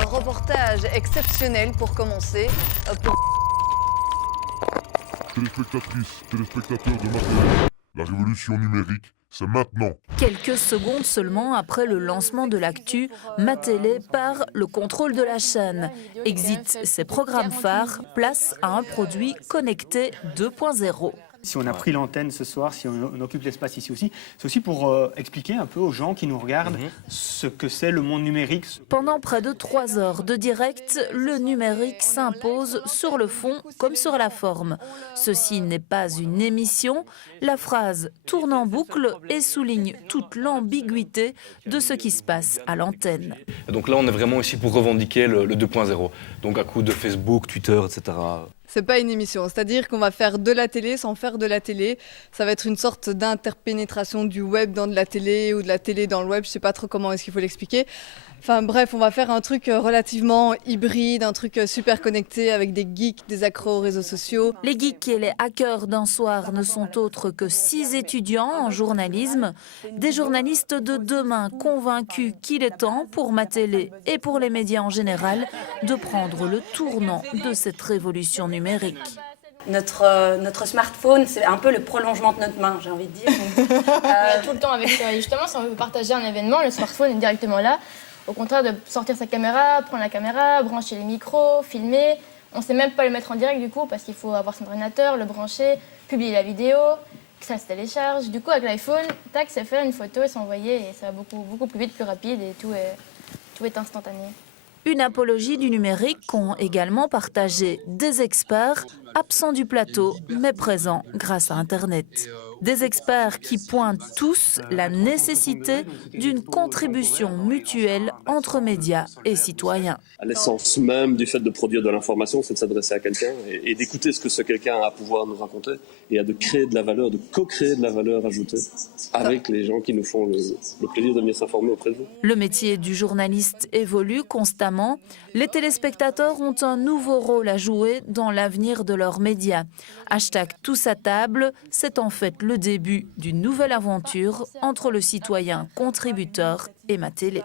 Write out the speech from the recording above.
Reportage exceptionnel pour commencer. Téléspectatrices, téléspectateurs de ma télé, la révolution numérique, c'est maintenant. Quelques secondes seulement après le lancement de l'actu, Ma Télé part le contrôle de la chaîne. Exit ses programmes phares, place à un produit connecté 2.0. Si on a pris l'antenne ce soir, si on occupe l'espace ici aussi, c'est aussi pour expliquer un peu aux gens qui nous regardent ce que c'est le monde numérique. Pendant près de 3 heures de direct, le numérique s'impose sur le fond comme sur la forme. Ceci n'est pas une émission. La phrase tourne en boucle et souligne toute l'ambiguïté de ce qui se passe à l'antenne. Donc là, on est vraiment ici pour revendiquer le 2.0. Donc à coup de Facebook, Twitter, etc. C'est pas une émission, c'est-à-dire qu'on va faire de la télé sans faire de la télé. Ça va être une sorte d'interpénétration du web dans de la télé ou de la télé dans le web. Je sais pas trop comment est-ce qu'il faut l'expliquer. Enfin bref, on va faire un truc relativement hybride, un truc super connecté avec des geeks, des accros aux réseaux sociaux. Les geeks et les hackers d'un soir ne sont autres que 6 étudiants en journalisme, des journalistes de demain convaincus qu'il est temps pour Ma Télé et pour les médias en général de prendre le tournant de cette révolution numérique. Notre smartphone, c'est un peu le prolongement de notre main, j'ai envie de dire. Tout le temps avec ça. Justement, si on veut partager un événement, le smartphone est directement là. Au contraire de sortir sa caméra, prendre la caméra, brancher les micros, filmer. On ne sait même pas le mettre en direct du coup parce qu'il faut avoir son ordinateur, le brancher, publier la vidéo, que ça se télécharge. Du coup, avec l'iPhone, tac, c'est fait, une photo est s'envoyer et ça va beaucoup plus vite, plus rapide et tout est instantané. Une apologie du numérique qu'ont également partagé des experts absents du plateau mais présents grâce à Internet. Des experts qui pointent tous la nécessité d'une contribution mutuelle entre médias et citoyens. À l'essence même du fait de produire de l'information, c'est de s'adresser à quelqu'un et d'écouter ce que ce quelqu'un a à pouvoir nous raconter et de créer de la valeur, de co-créer de la valeur ajoutée avec les gens qui nous font le plaisir de venir s'informer auprès de vous. Le métier du journaliste évolue constamment. Les téléspectateurs ont un nouveau rôle à jouer dans l'avenir de leurs médias. #tous à table, c'est en fait le début d'une nouvelle aventure entre le citoyen contributeur et Ma Télé.